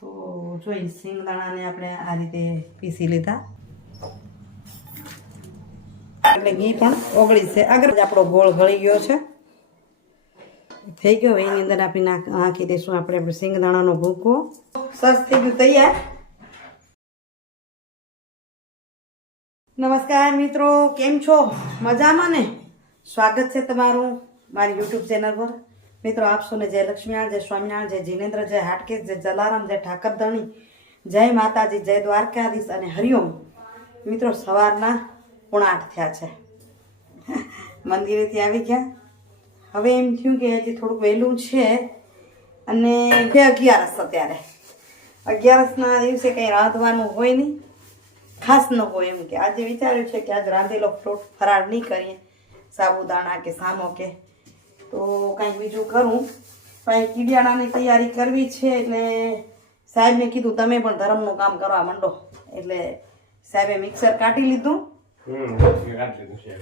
તો જોઈ સિંગદાણાને આપણે આ રીતે પીસી લીધા. એટલે ઘી પણ ઓગળી છે. આગળ આપણો ગોળ ગળી ગયો છે. થઈ ગયો. એની અંદર આપણે નાખ નાખી દઈશું આપણે આપણે સિંગદાણાનો ભૂકો. સરસ થઈ ગયું. તૈયાર? નમસ્કાર મિત્રો. કેમ છો? મજામાં ને? સ્વાગત છે તમારું મારી યુટ્યુબ ચેનલ પર. મિત્રો, આપ સૌને જય લક્ષ્મીનારાયણ, જય સ્વામિનારાયણ, જય જીનેન્દ્ર, જય હાટકેશ, જય જલારામ, જય ઠાકરધણી, જય માતાજી, જય દ્વારકાધીશ અને હરિઓમ. મિત્રો, સવારના પોણા થયા છે. મંદિરેથી આવી ગયા. હવે એમ થયું કે હજી થોડુંક વહેલું છે અને બે અગિયારસ અત્યારે. અગિયારસના દિવસે કંઈ રાંધવાનું હોય નહીં. ખાસ ન હોય એમ કે. આજે વિચાર્યું છે કે આજ રાંધેલો ફ્રૂટ ફરાળ નહીં કરીએ. સાબુદાણા કે સામો કે તો કંઈક બીજું કરું. પણ કીડિયાળાની તૈયારી કરવી છે એટલે સાહેબને કીધું તમે પણ ધર્મનું કામ કરવા માંડો. એટલે સાહેબે મિક્સર કાઢી લીધું.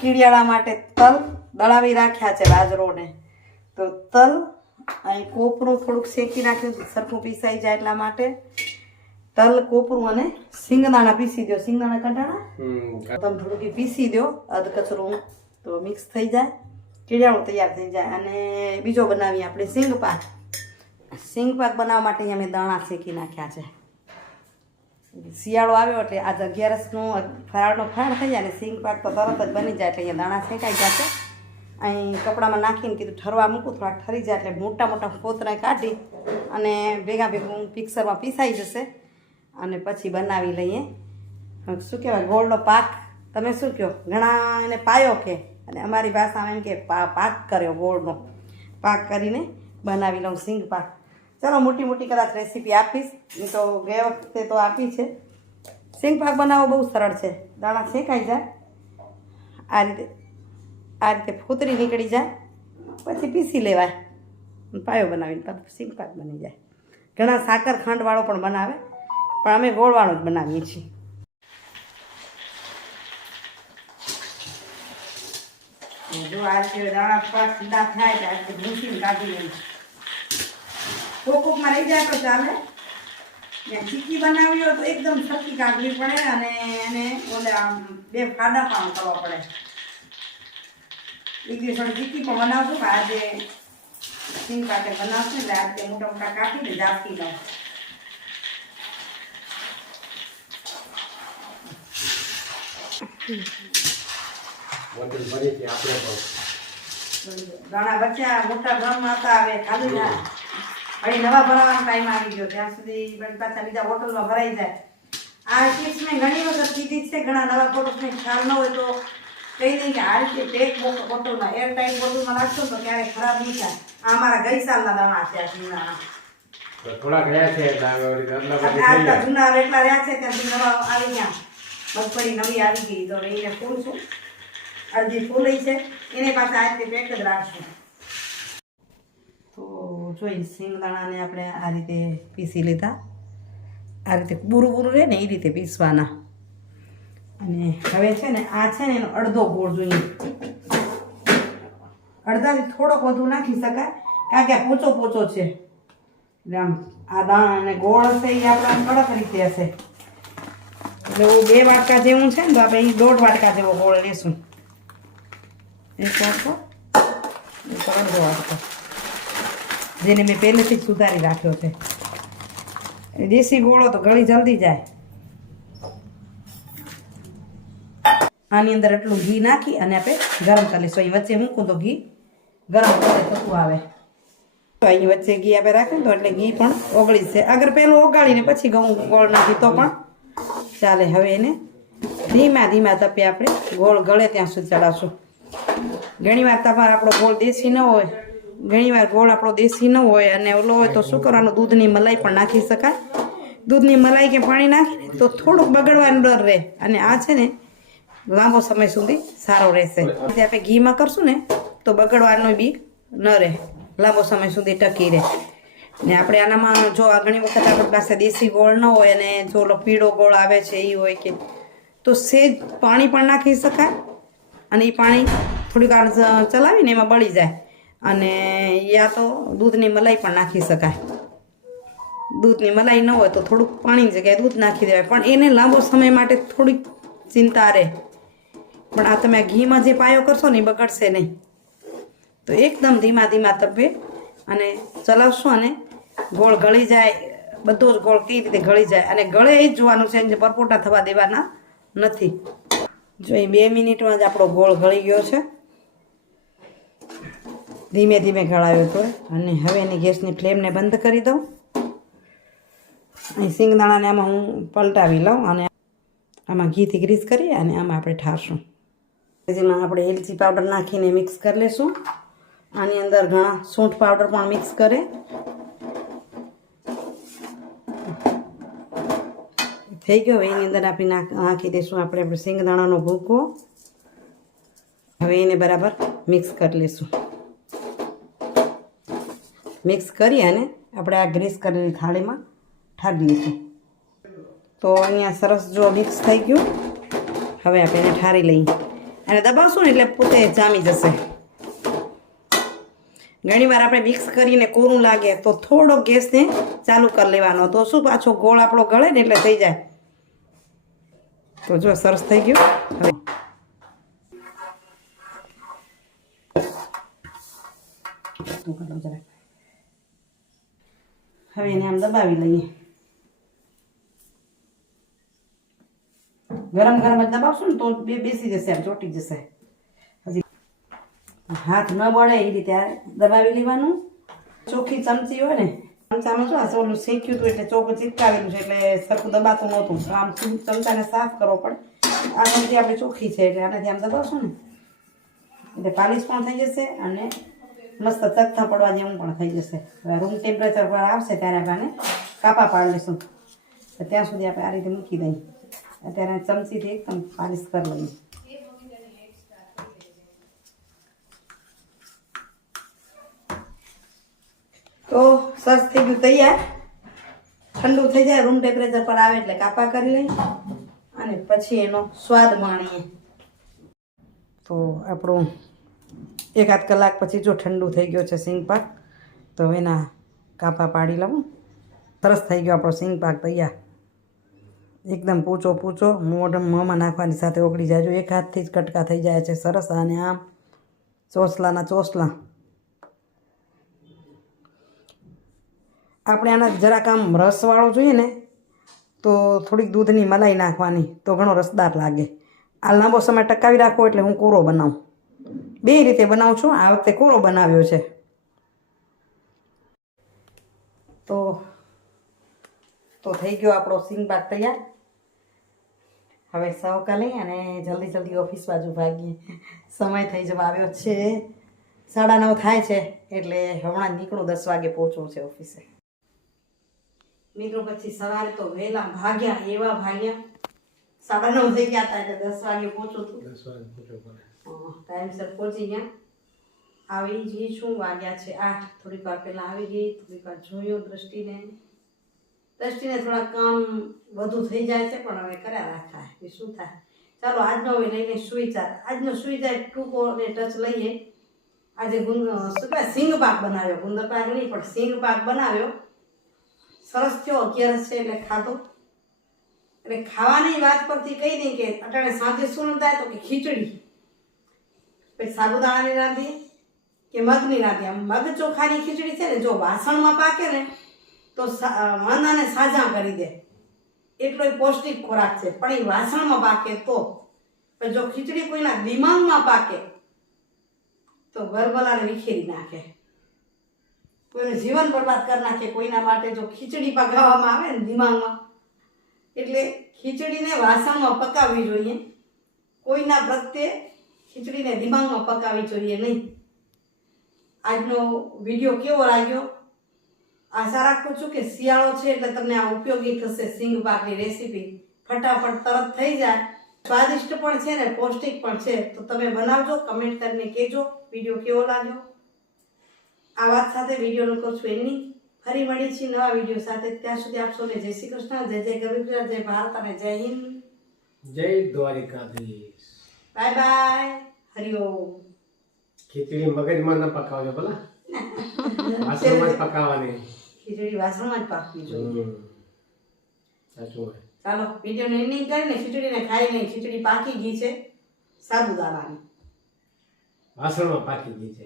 કીડિયાળા માટે તલ દળાવી રાખ્યા છે બાજરોને. તો તલ અહીં કોપરું થોડુંક શેકી રાખ્યું સરખું પીસાઈ જાય એટલા માટે. તલ કોપરું અને સિંગદાણા પીસી દો સિંગદાણા કંટાણા તમે થોડુંક પીસી દો અધ કચરું તો મિક્સ થઈ જાય. કીડિયાળું તૈયાર થઈ જાય. અને બીજો બનાવીએ આપણે સિંગ પાક. સિંગ પાક બનાવવા માટે અહીંયા મેં દાણા શેકી નાખ્યા છે. શિયાળો આવ્યો એટલે આજે અગિયારસનું ફરાળનો ફાળ થઈ જાય ને સિંગ પાક તો તરત જ બની જાય એટલે અહીંયા દાણા શેકાઈ જશે અહીં કપડામાં નાખીને કીધું ઠરવા મૂકું, થોડાક ઠરી જાય એટલે મોટા મોટા ફોતરા કાઢી અને ભેગા ભેગું મિક્સરમાં પીસાઈ જશે અને પછી બનાવી લઈએ. શું કહેવાય, ગોળનો પાક. તમે શું કહો? ઘણા એને પાયો કે? અને અમારી ભાષામાં એમ કે પાક કર્યો ગોળનો. પાક કરીને બનાવી લઉં સિંગ પાક ચલો, મોટી મોટી કદાચ રેસીપી આપીશ. એ તો ગયા વખતે તો આપી છે. સિંગ પાક બનાવવો બહુ સરળ છે. દાણા શેકાઈ જાય. આ રીતે આ રીતે ફૂતરી નીકળી જાય. પછી પીસી લેવાય. પાયો બનાવીને સિંગ પાક બની જાય. ઘણા સાકર ખાંડવાળો પણ બનાવે. પણ અમે ગોળવાળો જ બનાવીએ છીએ. જો આ દાણા પાક સીધા થાય તો આજે ભૂસીને કાઢી લઈએ. કોકમાં રહી જાય તો ચાલે. ને ચીકી બનાવવી હોય તો એકદમ સરખી કાઢવી પડે અને એને ઓલે બે ફાડા પણ કરવા પડે. એક દિવસ ચીકી પણ બનાવશું, પણ આજે સિંગ પાકે બનાવશું, એટલે આજે મોટા મોટા કાપીને જાપી લઉં. દાણા બચ્યા મોટા ઘરમાં હતા હવે ખાલી ના હવે નવા ભરાવાનો ટાઈમ આવી ગયો. ત્યાં સુધી પાછા બીજા હોટલમાં ભરાઈ જાય. આ ચિપ્સ મેં ઘણી વખત કીધી છે ઘણા નવા પ્રોડક્ટને ખ્યાલ ન હોય તો કહી દઈએ કે આ રીતે પેક બોટલમાં એર ટાઈટ બોટલમાં નાખશો તો ક્યારેય ખરાબ નહીં થાય. આ અમારા ગઈ સાલના દાણા છે આ જૂના થોડાક રહ્યા છે. જૂના એટલા રહ્યા છે ત્યાં નવા આવી ગયા. મગફળી નવી આવી ગઈ. તો એને છું અડધી ફૂલી છે. એને પાસે આ રીતે પેક જ રાખશું. તો જોઈ સિંગદાણાને આપણે આ રીતે પીસી લીધા. આ રીતે બુરું બુરું રહે ને એ રીતે પીસવાના. અને હવે છે ને, આ છે ને એનો અડધો ગોળ જોઈએ. અડધાથી થોડોક વધુ નાખી શકાય. કારણ કે પોચો પોચો છે. એટલે આમ આ દાણા અને ગોળ હશે એ આપણે કડક રીતે હશે. એટલે બે વાટકા જેવું છે ને, તો આપણે દોઢ વાટકા જેવો ગોળ લેશું. એક વાટકો એક અડધો વાટકો જેને મેં પહેલેથી જ સુધારી રાખ્યો છે દેશી ગોળો તો ગળી જલ્દી જાય આની અંદર એટલું ઘી નાખી અને આપણે ગરમ કરી લઈશું અહીં વચ્ચે મૂકું તો ઘી ગરમ કરે થતું આવે તો અહીં વચ્ચે ઘી આપણે રાખીએ તો એટલે ઘી પણ ઓગળી છે અગર પહેલું ઓગાળીને પછી ઘઉં ગોળ નાખી તો પણ ચાલે હવે એને ધીમા ધીમા તપે આપણે ગોળ ગળે ત્યાં સુધી ચડાવશું ઘણીવાર તમારે આપણો ગોળ દેશી ન હોય, ઘણીવાર ગોળ આપણો દેશી ન હોય અને ઓલો હોય તો શું કરવાનું? દૂધની મલાઈ પણ નાખી શકાય. દૂધની મલાઈ કે પાણી નાખીને તો થોડુંક બગડવાનો ડર રહે અને આ છે ને લાંબો સમય સુધી સારો રહેશે. આપણે ઘીમાં કરશું ને તો બગડવાનો બી ન રહે, લાંબો સમય સુધી ટકી રહે. ને આપણે આનામાં જો ઘણી વખત આપણી પાસે દેશી ગોળ ન હોય અને જો પીળો ગોળ આવે છે એ હોય કે તો સેજ પાણી પણ નાખી શકાય અને એ પાણી થોડીક વાર ચલાવીને એમાં બળી જાય. અને યા તો દૂધની મલાઈ પણ નાખી શકાય. દૂધની મલાઈ ન હોય તો થોડુંક પાણીની જગ્યાએ દૂધ નાખી દેવાય. પણ એને લાંબો સમય માટે થોડીક ચિંતા રહે. પણ આ તમે ઘીમાં જે પાયો કરશો ને એ બગડશે નહીં. તો એકદમ ધીમા ધીમા તપે અને ચલાવશો અને ગોળ ગળી જાય. બધો જ ગોળ કઈ રીતે ગળી જાય? અને ગળે એ જ જોવાનું છે જે પરપોટા થવા દેવાના નથી. જો એ બે મિનિટમાં જ આપણો ગોળ ગળી ગયો છે. ધીમે ધીમે ગળાયો તો. અને હવે એની ગેસની ફ્લેમને બંધ કરી દઉં. અહીં સિંગદાણાને આમાં હું પલટાવી લઉં અને આમાં ઘીથી ગ્રીસ કરી અને આમાં આપણે ઠારશું. જેમાં આપણે એલચી પાવડર નાખીને મિક્સ કરી લેશું. આની અંદર ઘણા સૂંઠ પાવડર પણ મિક્સ કરે. થઈ ગયો હવે એની અંદર આપણે નાખ નાખી દઈશું આપણે આપણે શેંગદાણાનો ભૂકો. હવે એને બરાબર મિક્સ કરી લઈશું મિક્સ કરી અને આપણે આ ગ્રીસ કરેલી થાળીમાં ઠારી લઈશું તો અહીંયા સરસ જો મિક્સ થઈ ગયું. હવે આપણે એને ઠારી લઈએ. અને દબાવશું ને એટલે પોતે જામી જશે. ઘણીવાર આપણે મિક્સ કરીને કોરું લાગે તો થોડો ગેસને ચાલુ કરી લેવાનો. તો શું પાછો ગોળ આપણો ગળે ને એટલે થઈ જાય. તો જો સરસ થઈ ગયું. હવે. હવે એને આમ દબાવી લઈએ. ગરમ ગરમ જ દબાવશું ને તો બે બેસી જશે આમ, ચોટી જશે. હાથ ન બળે એ રીતે દબાવી લેવાનું. ચોખ્ખી ચમચી હોય ને ચમચામાં શું આ ઓલું શેક્યું હતું એટલે ચોખ્ખું ચીપકાવેલું છે એટલે સરખું દબાતું નહોતું. તો આમ ચમચાને સાફ કરવો પડે આ આપણી ચોખ્ખી છે એટલે આનાથી આમ દબાવશું ને? એટલે પાલિશ પણ થઈ જશે અને મસ્ત ચકથા પડવા જેવું પણ થઈ જશે. હવે રૂમ ટેમ્પરેચર પર આવશે ત્યારે આપણે કાપા પાડી લઈશું ત્યાં સુધી આપણે આ રીતે મૂકી દઈએ. અત્યારે ચમચીથી એકદમ પાલિશ કરી લઈએ. તો સરસ થઈ ગયું તૈયાર. ઠંડુ થઈ જાય રૂમ ટેમ્પરેચર પર આવે એટલે કાપા કરી લઈએ અને પછી એનો સ્વાદ માણીએ. તો આપણું એકાદ કલાક પછી જો ઠંડુ થઈ ગયો છે સિંગ પાક, તો એના કાપા પાડી લઉં. સરસ થઈ ગયો આપણો સિંગ પાક તૈયાર. એકદમ પૂચો પૂચો મોઢ મોંમાં નાખવાની સાથે ઓગળી જાય. જો એક હાથથી જ કટકા થઈ જાય છે સરસ અને આમ ચોસલાના ચોસલા. આપણે આના જરાક આમ રસવાળો જોઈએ ને, તો થોડીક દૂધની મલાઈ નાખવાની, તો ઘણો રસદાર લાગે. આ લાંબો સમય ટકાવી રાખવો એટલે હું કોરો બનાવું. બે રીતે બનાવું છું. આ વખતે કોરો બનાવ્યો છે. તો તો થઈ ગયો આપણો સિંગબાગ તૈયાર. હવે સૌકા લઈ અને જલ્દી જલ્દી ઓફિસ બાજુ ભાગીએ. સમય થઈ જવા આવ્યો છે. સાડા નવ થાય છે, એટલે હમણાં નીકળું દસ વાગે પહોંચવું છે ઓફિસે. મિત્રો પછી સવારે તો વહેલા ભાગ્યા એવા ભાગ્યા. સાડા નવ થઈ ગયા હતા એટલે દસ વાગે પહોંચું હતું દસ વાગે પૂછો ટાઈમસર પહોંચી ગયા. આવી ગઈ શું વાગ્યા છે? આઠ. થોડીક વાર પહેલાં આવી ગઈ થોડીક વાર જોયું દ્રષ્ટિને. દ્રષ્ટિને થોડા કામ વધુ થઈ જાય છે પણ હવે કર્યા રાખાય કે શું થાય? ચાલો આજનો હવે લઈને સુઈ જા આજનો સુઈ જાય ટૂંકો અને ટચ લઈએ. આજે ગુંદ શું કહેવાય? સિંગ પાક બનાવ્યો. ગુંદર પાક નહીં પણ સિંગ પાક બનાવ્યો. સરસ થયો અગિયારસ છે એટલે ખાધો. એટલે ખાવાની વાત પરથી કહી દઈ કે અટાણે સાંજે શું થાય તો કે ખીચડી. પછી સાબુદાણાની રાંધી કે મગની રાંધી. આમ મગ ચોખાની ખીચડી છે ને, જો વાસણમાં પાકે ને, તો વાંદાને સાજા કરી દે. એટલો પૌષ્ટિક ખોરાક છે. પણ એ વાસણમાં પાકે તો. જો ખીચડી કોઈના દિમાગમાં પાકે, તો ગરબલાને વિખેરી નાખે. કોઈનું જીવન બરબાદ કરી નાખે, કોઈના માટે જો ખીચડી પકાવવામાં આવે ને દિમાગમાં, એટલે ખીચડીને વાસણમાં પકાવવી જોઈએ. કોઈના પ્રત્યે ખીચડીને દિમાગમાં પકાવવી જોઈએ નહીં. આજનો વીડિયો કેવો લાગ્યો? આશા રાખું છું કે શિયાળો છે એટલે તમને આ ઉપયોગી થશે સિંગ પાકની રેસીપી. ફટાફટ તરત થઈ જાય. સ્વાદિષ્ટ પણ છે ને, પૌષ્ટિક પણ છે. તો તમે બનાવજો, કમેન્ટ કરીને કહેજો, વીડિયો કેવો લાગ્યો? આ વાત સાથે વિડીયોનો કરું છું એની ફરી મળી છીએ નવા વીડિયો સાથે. ત્યાં સુધી આપ સૌને જય શ્રી કૃષ્ણ જય જય ગરવી જય ભારત અને જય હિન્દ. જય દ્વારિકાધીશ. Bye bye. હરિઓમ ખીચડી મગજમાં ન પકાવજો ભલા. વાસણમાં જ પકાવવાની. ખીચડી વાસણમાં જ પાકવી જોઈએ. ચાલો વિડીયોને એન્ડિંગ કરીને ખીચડીને ખાઈને ખીચડી પાકી ગઈ છે સાબુદાણાની. વાસણમાં પાકી ગઈ છે.